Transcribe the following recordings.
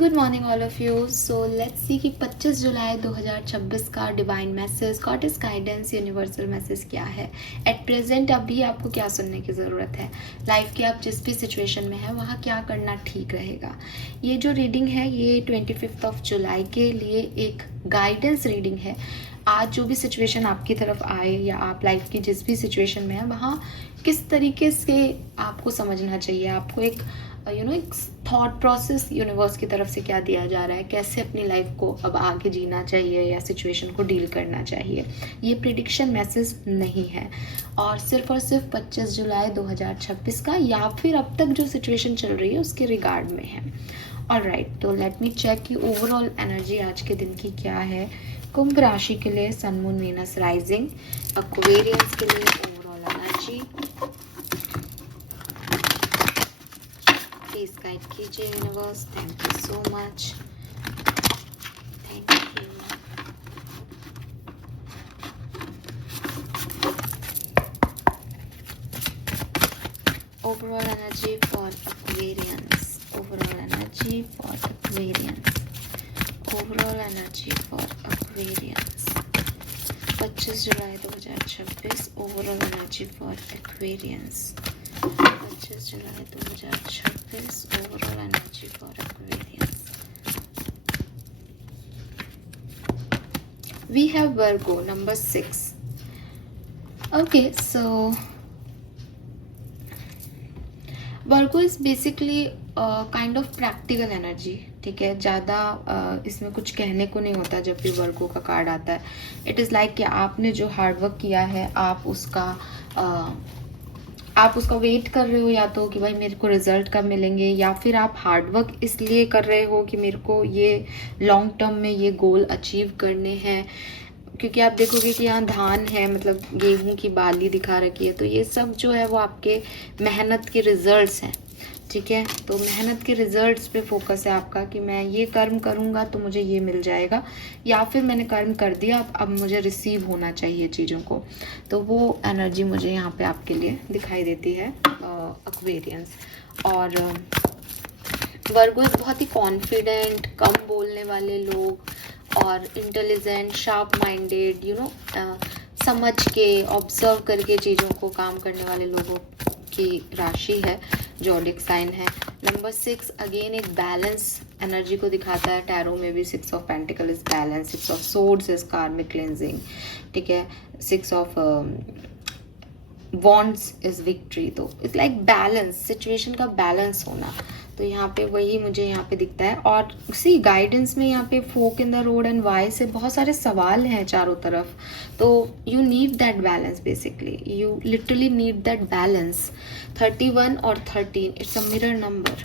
Good morning all of you. So let's see कि 25 July 2026 का divine message, goddess guidance, universal message क्या है at present. अभी आपको क्या सुनने की ज़रूरत है लाइफ की, आप जिस भी सिचुएशन में है वहाँ क्या करना ठीक रहेगा। ये जो रीडिंग है ये 25 जुलाई के लिए एक गाइडेंस रीडिंग है। आज जो भी सिचुएशन आपकी तरफ आए या आप लाइफ की जिस भी सिचुएशन में है वहाँ किस तरीके से आपको समझना चाहिए, आपको एक एक थॉट प्रोसेस यूनिवर्स की तरफ से क्या दिया जा रहा है, कैसे अपनी लाइफ को अब आगे जीना चाहिए या सिचुएशन को डील करना चाहिए। ये प्रिडिक्शन मैसेज नहीं है और सिर्फ 25 जुलाई 2026 का या फिर अब तक जो सिचुएशन चल रही है उसके रिगार्ड में है। ऑलराइट, तो लेट मी चेक कि ओवरऑल एनर्जी आज के दिन की क्या है। कुंभ राशि के लिए sun moon Venus rising, Aquarians के लिए ओवरऑल एनर्जी प्लीज गाइड कीजिए universe. Thank you so much, thank you. Overall energy for Aquarians, overall energy for Aquarians, overall energy for Aquarians 25 July 2026। Overall energy for Aquarians 25 July 2026। Overall energy for Aquarians. We have Virgo number 6. Okay, so Virgo is basically kind of practical energy. ठीक है, ज़्यादा इसमें कुछ कहने को नहीं होता जब भी वर्गो का कार्ड आता है। इट इज़ लाइक कि आपने जो हार्डवर्क किया है आप उसका वेट कर रहे हो, या तो कि भाई मेरे को रिजल्ट कब मिलेंगे, या फिर आप हार्डवर्क इसलिए कर रहे हो कि मेरे को ये लॉन्ग टर्म में ये गोल अचीव करने हैं। क्योंकि आप देखोगे कि यहाँ धान है, मतलब गेहूं की बाली दिखा रखी है, तो ये सब जो है वो आपके मेहनत के रिजल्ट्स हैं। ठीक है, तो मेहनत के रिजल्ट्स पे फोकस है आपका कि मैं ये कर्म करूँगा तो मुझे ये मिल जाएगा, या फिर मैंने कर्म कर दिया अब मुझे रिसीव होना चाहिए चीज़ों को। तो वो एनर्जी मुझे यहाँ पे आपके लिए दिखाई देती है एक्वेरियंस। और वर्गो बहुत ही कॉन्फिडेंट, कम बोलने वाले लोग और इंटेलिजेंट, शार्प माइंडेड, समझ के ऑब्जर्व करके चीज़ों को काम करने वाले लोगों की राशि है, जोडिक साइन है। नंबर 6 अगेन एक बैलेंस एनर्जी को दिखाता है। टैरो में भी 6 of pentacle is balance, 6 of swords is कार्मिक क्लेंजिंग। ठीक है, 6 ऑफ वॉन्ड्स इज विक्ट्री। तो इट्स लाइक बैलेंस, सिचुएशन का बैलेंस होना। तो यहाँ पे वही मुझे यहाँ पे दिखता है। और सी गाइडेंस में यहाँ पे fork in the road and Y से बहुत सारे सवाल हैं चारों तरफ। तो you need that balance, basically you literally need that balance. 31 और 13 इट्स अ मिरर नंबर।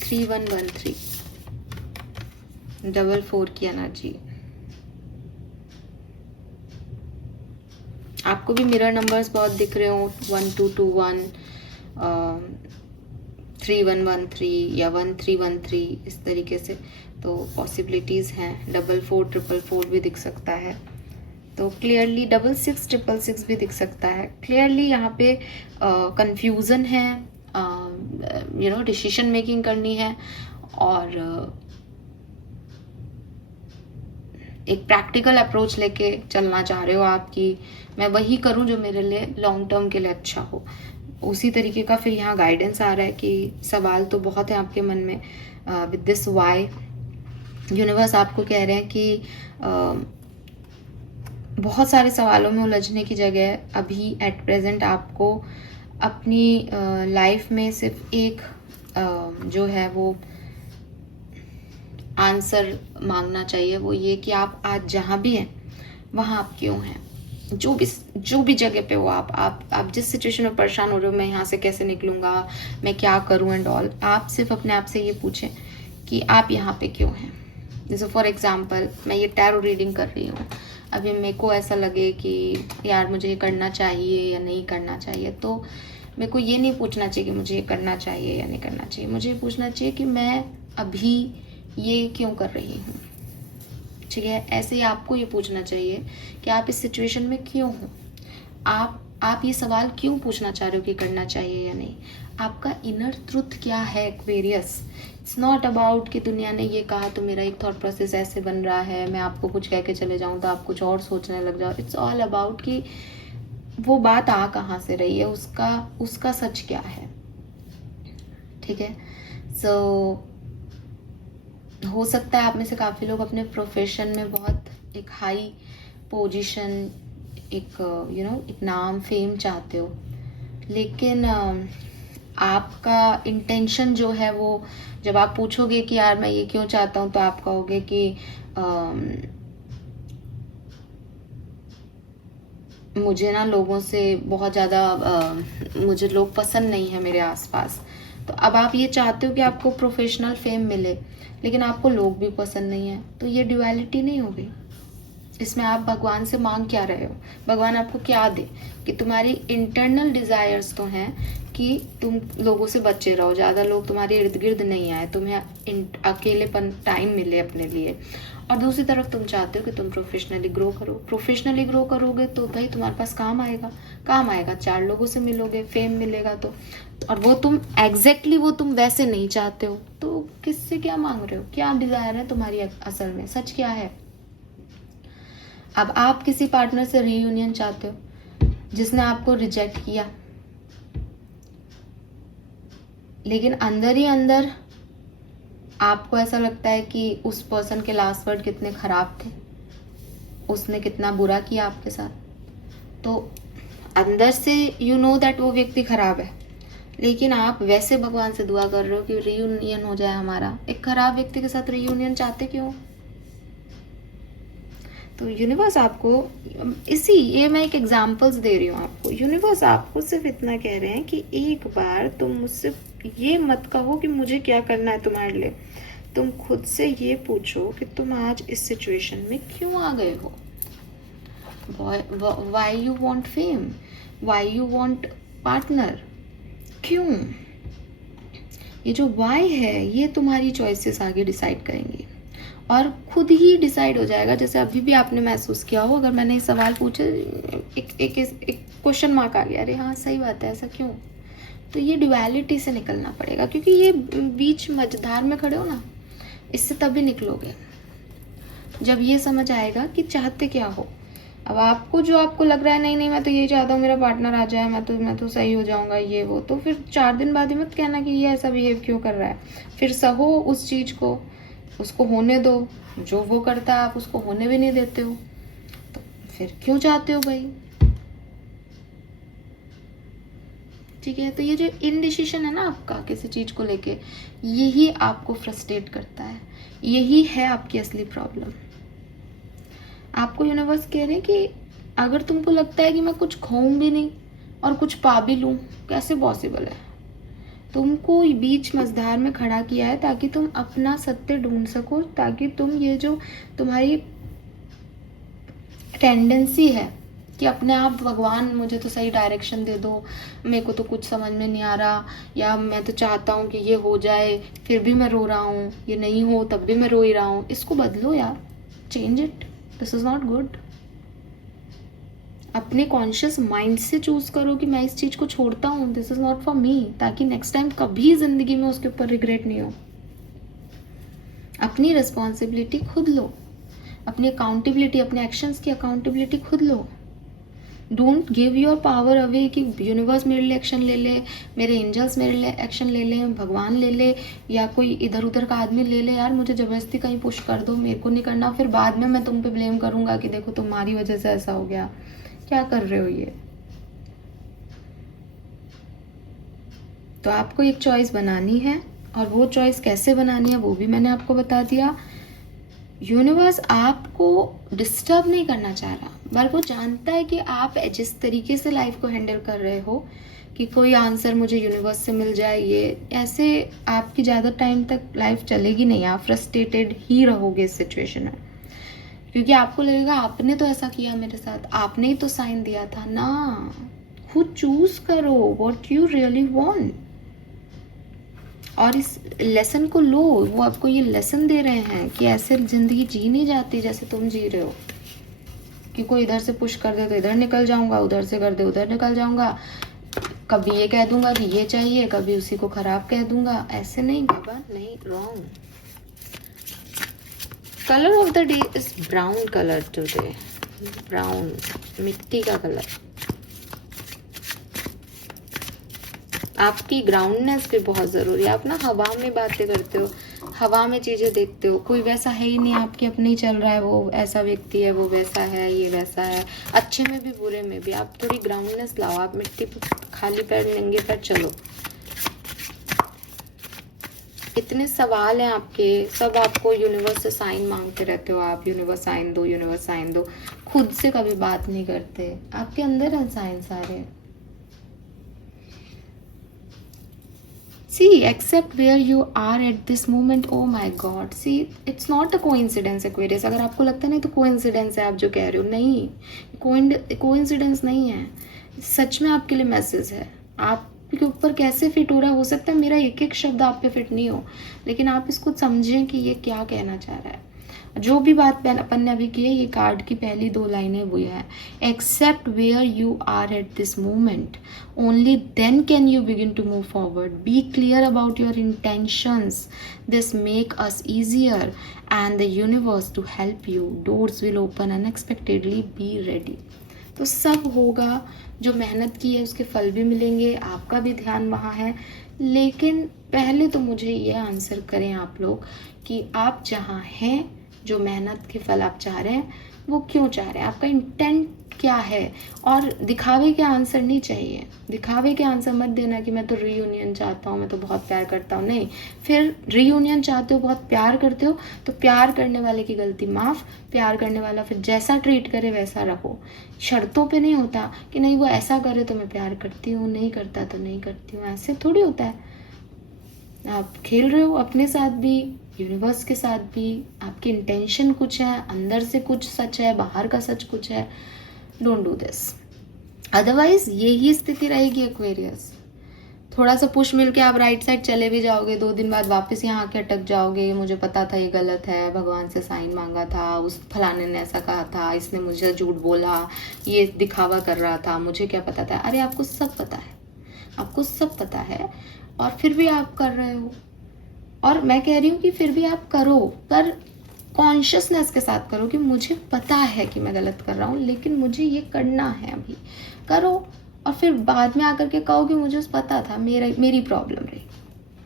3113 4 की एनर्जी। आपको भी मिरर नंबर्स बहुत दिख रहे हो, 1221, 3113 या 1313, इस तरीके से। तो पॉसिबिलिटीज़ हैं। 4444 भी दिख सकता है। तो क्लियरली 6666 भी दिख सकता है। क्लियरली यहाँ पे कंफ्यूजन है, डिसीजन मेकिंग करनी है और एक प्रैक्टिकल अप्रोच लेके चलना चाह रहे हो आप कि मैं वही करूं जो मेरे लिए लॉन्ग टर्म के लिए अच्छा हो। उसी तरीके का फिर यहाँ गाइडेंस आ रहा है कि सवाल तो बहुत है आपके मन में। विद दिस वाई यूनिवर्स आपको कह रहे हैं कि बहुत सारे सवालों में उलझने की जगह अभी एट प्रेजेंट आपको अपनी लाइफ में सिर्फ एक जो है वो आंसर मांगना चाहिए। वो ये कि आप आज जहाँ भी हैं वहाँ आप क्यों हैं। जो भी जगह पे हो आप जिस सिचुएशन में परेशान हो रहे हो, मैं यहाँ से कैसे निकलूँगा, मैं क्या करूँ एंड ऑल, आप सिर्फ अपने आप से ये पूछें कि आप यहाँ पे क्यों हैं। जैसे फॉर एग्जांपल मैं ये टैरो रीडिंग कर रही हूँ, अभी मेरे को ऐसा लगे कि यार मुझे ये करना चाहिए या नहीं करना चाहिए, तो मेरे को ये नहीं पूछना चाहिए कि मुझे ये करना चाहिए या नहीं करना चाहिए। मुझे ये पूछना चाहिए कि मैं अभी ये क्यों कर रही हूँ। ठीक है, ऐसे ही आपको ये पूछना चाहिए कि आप इस सिचुएशन में क्यों हो। आप ये सवाल क्यों पूछना चाह रहे हो कि करना चाहिए या नहीं। आपका इनर ट्रुथ क्या है एक्वेरियस। इट्स नॉट अबाउट कि दुनिया ने ये कहा तो मेरा एक थॉट प्रोसेस ऐसे बन रहा है, मैं आपको कुछ कह के चले जाऊँ तो आप कुछ और सोचने लग जाओ। इट्स ऑल अबाउट कि वो बात आ कहाँ से रही है, उसका सच क्या है। ठीक है। सो हो सकता है आप में से काफ़ी लोग अपने प्रोफेशन में बहुत एक हाई पोजीशन, एक एक नाम, फेम चाहते हो, लेकिन आपका इंटेंशन जो है वो, जब आप पूछोगे कि यार मैं ये क्यों चाहता हूँ, तो आप कहोगे कि मुझे ना लोगों से बहुत ज़्यादा मुझे लोग पसंद नहीं है मेरे आसपास। तो अब आप ये चाहते हो कि आपको प्रोफेशनल फेम मिले, लेकिन आपको लोग भी पसंद नहीं है, तो ये ड्युअलिटी नहीं होगी। इसमें आप भगवान से मांग क्या रहे हो, भगवान आपको क्या दे, कि तुम्हारी इंटरनल डिजायर्स तो हैं कि तुम लोगों से बचे रहो, ज़्यादा लोग तुम्हारे इर्द गिर्द नहीं आए, तुम्हें अकेलेपन टाइम मिले अपने लिए, और दूसरी तरफ तुम चाहते हो कि तुम प्रोफेशनली ग्रो करो। प्रोफेशनली ग्रो करोगे तो भाई तुम्हारे पास काम आएगा, 4 लोगों से मिलोगे, फेम मिलेगा, तो और वो तुम एग्जैक्टली वो तुम वैसे नहीं चाहते हो, तो किससे क्या मांग रहे हो, क्या डिजायर है तुम्हारी असल में, सच क्या है। अब आप किसी पार्टनर से रीयूनियन चाहते हो जिसने आपको रिजेक्ट किया, लेकिन अंदर ही अंदर आपको ऐसा लगता है कि उस पर्सन के लास्ट वर्ड कितने खराब थे, उसने कितना बुरा किया आपके साथ, तो अंदर से यू नो दैट वो व्यक्ति खराब है, लेकिन आप वैसे भगवान से दुआ कर रहे हो कि रीयूनियन हो जाए हमारा। एक खराब व्यक्ति के साथ रीयूनियन चाहते क्यों। तो यूनिवर्स आपको ये मैं एक एग्जांपल्स दे रही हूँ आपको, यूनिवर्स आपको सिर्फ इतना कह रहे हैं कि एक बार तुम मुझसे ये मत कहो कि मुझे क्या करना है तुम्हारे लिए, तुम खुद से ये पूछो कि तुम आज इस सिचुएशन में क्यों आ गए हो। Why you want fame, why you want partner, क्यों। ये जो वाई है ये तुम्हारी चॉइसेस आगे डिसाइड करेंगी, और खुद ही डिसाइड हो जाएगा। जैसे अभी भी आपने महसूस किया हो, अगर मैंने ये सवाल पूछे, एक क्वेश्चन मार्क आ गया, अरे हाँ सही बात है, ऐसा क्यों। तो ये ड्युअलिटी से निकलना पड़ेगा, क्योंकि ये बीच मझधार में खड़े हो ना, इससे तभी निकलोगे जब ये समझ आएगा कि चाहते क्या हो। अब आपको लग रहा है नहीं मैं तो यही चाहता हूँ मेरा पार्टनर आ जाए, मैं तो सही हो जाऊंगा, ये वो, तो फिर 4 दिन बाद ही मत कहना कि ये ऐसा बिहेव क्यों कर रहा है। फिर सहो उस चीज को, उसको होने दो, जो वो करता है आप उसको होने भी नहीं देते हो, तो फिर क्यों चाहते हो भाई। ठीक है। तो ये जो इनडिसीजन है ना आपका किसी चीज को लेके, यही आपको फ्रस्ट्रेट करता है, यही है आपकी असली प्रॉब्लम। आपको यूनिवर्स कह रहे हैं कि अगर तुमको लगता है कि मैं कुछ खोऊं भी नहीं और कुछ पा भी लूं, कैसे पॉसिबल है। तुमको बीच मझधार में खड़ा किया है ताकि तुम अपना सत्य ढूंढ सको, ताकि तुम ये जो तुम्हारी टेंडेंसी है कि अपने आप भगवान मुझे तो सही डायरेक्शन दे दो, मेरे को तो कुछ समझ में नहीं आ रहा, या मैं तो चाहता हूँ कि ये हो जाए फिर भी मैं रो रहा हूँ, ये नहीं हो तब भी मैं रो ही रहा हूँ, इसको बदलो यार, change it, this is not good. अपने कॉन्शियस माइंड से चूज करो कि मैं इस चीज को छोड़ता हूँ, this is not for me, ताकि नेक्स्ट टाइम कभी जिंदगी में उसके ऊपर रिग्रेट नहीं हो। अपनी रिस्पॉन्सिबिलिटी खुद लो, अपनी अकाउंटेबिलिटी, अपने एक्शंस की अकाउंटेबिलिटी खुद लो। Don't give your power away कि यूनिवर्स मेरे लिए एक्शन ले ले, मेरे एंजल्स मेरे लिए एक्शन ले ले, भगवान ले ले, या कोई इधर उधर का आदमी ले ले, यार मुझे जबरदस्ती कहीं पुश कर दो, मेरे को नहीं करना, फिर बाद में मैं तुम पे ब्लेम करूंगा कि देखो तुम्हारी वजह से ऐसा हो गया। क्या कर रहे हो ये। तो आपको एक चॉइस बनानी है, और वो चॉइस कैसे बनानी है वो भी मैंने आपको बता दिया। यूनिवर्स आपको डिस्टर्ब नहीं करना चाह रहा, बल्कि वो जानता है कि आप जिस तरीके से लाइफ को हैंडल कर रहे हो कि कोई आंसर मुझे यूनिवर्स से मिल जाए, ये ऐसे आपकी ज़्यादा टाइम तक लाइफ चलेगी नहीं, आप फ्रस्ट्रेटेड ही रहोगे इस सिचुएशन में, क्योंकि आपको लगेगा आपने तो ऐसा किया मेरे साथ, आपने ही तो साइन दिया था ना। खुद चूज करो व्हाट यू रियली वांट, और इस लेसन को लो। वो आपको ये लेसन दे रहे हैं कि ऐसे जिंदगी जी नहीं जाती जैसे तुम जी रहे हो, कि कोई इधर से पुश कर दे तो इधर निकल जाऊंगा, उधर से कर दे उधर निकल जाऊंगा, कभी ये कह दूंगा कि ये चाहिए, कभी उसी को खराब कह दूंगा। ऐसे नहीं बाबा, नहीं, wrong. Colour of the day is brown colour today, brown, मिट्टी का कलर। आपकी ग्राउंडनेस भी बहुत ज़रूरी है। आप ना हवा में बातें करते हो, हवा में चीज़ें देखते हो, कोई वैसा है ही नहीं आपके अपने ही चल रहा है, वो ऐसा व्यक्ति है, वो वैसा है, ये वैसा है, अच्छे में भी बुरे में भी। आप थोड़ी ग्राउंडनेस लाओ, आप मिट्टी पे खाली पैर नंगे पैर चलो। इतने सवाल हैं आपके, सब आपको यूनिवर्स से साइन मांगते रहते हो आप, यूनिवर्स साइन दो, यूनिवर्स साइन दो, खुद से कभी बात नहीं करते। आपके अंदर है साइन सारे। See, accept where you are at this moment. Oh my God. See, it's not a coincidence, Aquarius. अगर आपको लगता नहीं तो coincidence है आप जो कह रहे हो, नहीं, coincidence नहीं है, सच में आपके लिए मैसेज है। आपके ऊपर कैसे फिट हो रहा है, हो सकता है मेरा एक एक शब्द आप पे फिट नहीं हो, लेकिन आप इसको समझें कि ये क्या कहना चाह रहा है। जो भी बात अपन ने अभी की है, ये कार्ड की पहली 2 लाइनें वो है, accept where you are at this moment, only then can you begin to move forward, be clear about your intentions, this make us easier and the universe to help you, doors will open unexpectedly, be ready. तो सब होगा, जो मेहनत की है उसके फल भी मिलेंगे, आपका भी ध्यान वहाँ है। लेकिन पहले तो मुझे ये आंसर करें आप लोग कि आप जहाँ हैं, जो मेहनत के फल आप चाह रहे हैं, वो क्यों चाह रहे हैं, आपका इंटेंट क्या है। और दिखावे के आंसर नहीं चाहिए, दिखावे के आंसर मत देना कि मैं तो रीयूनियन चाहता हूँ, मैं तो बहुत प्यार करता हूँ। नहीं, फिर रीयूनियन चाहते हो, बहुत प्यार करते हो, तो प्यार करने वाले की गलती माफ़, प्यार करने वाला फिर जैसा ट्रीट करे वैसा रहो। शर्तों पे नहीं होता कि नहीं वो ऐसा करे तो मैं प्यार करती हूँ, नहीं करता तो नहीं करती हूँ, ऐसे थोड़ी होता है। आप खेल रहे हो अपने साथ भी, यूनिवर्स के साथ भी, आपकी इंटेंशन कुछ है, अंदर से कुछ सच है, बाहर का सच कुछ है। डोंट डू दिस, अदरवाइज यही स्थिति रहेगी एक्वेरियस। थोड़ा सा पुश मिल के आप राइट साइड चले भी जाओगे, 2 दिन बाद वापस यहाँ आके अटक जाओगे, मुझे पता था ये गलत है, भगवान से साइन मांगा था, उस फलाने ने ऐसा कहा था, इसने मुझे झूठ बोला, ये दिखावा कर रहा था, मुझे क्या पता था। अरे आपको सब पता है, आपको सब पता है, और फिर भी आप कर रहे हो। और मैं कह रही हूँ कि फिर भी आप करो, पर कॉन्शियसनेस के साथ करो कि मुझे पता है कि मैं गलत कर रहा हूँ, लेकिन मुझे ये करना है, अभी करो। और फिर बाद में आकर के कहो कि मुझे पता था, मेरी प्रॉब्लम रही।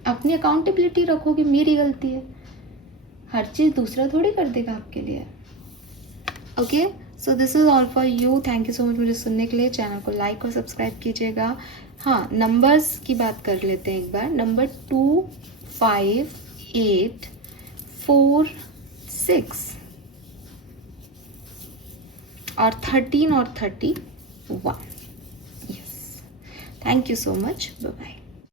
अपनी अकाउंटेबिलिटी रखो कि मेरी गलती है, हर चीज़ दूसरा थोड़ी कर देगा आपके लिए। Okay, so this is all for you. Thank you so much मुझे सुनने के लिए। चैनल को लाइक और सब्सक्राइब कीजिएगा। हाँ, नंबर्स की बात कर लेते हैं एक बार। नंबर 2, 5, 8, 4, 6 और 13 और 31। Yes, thank you so much, bye bye.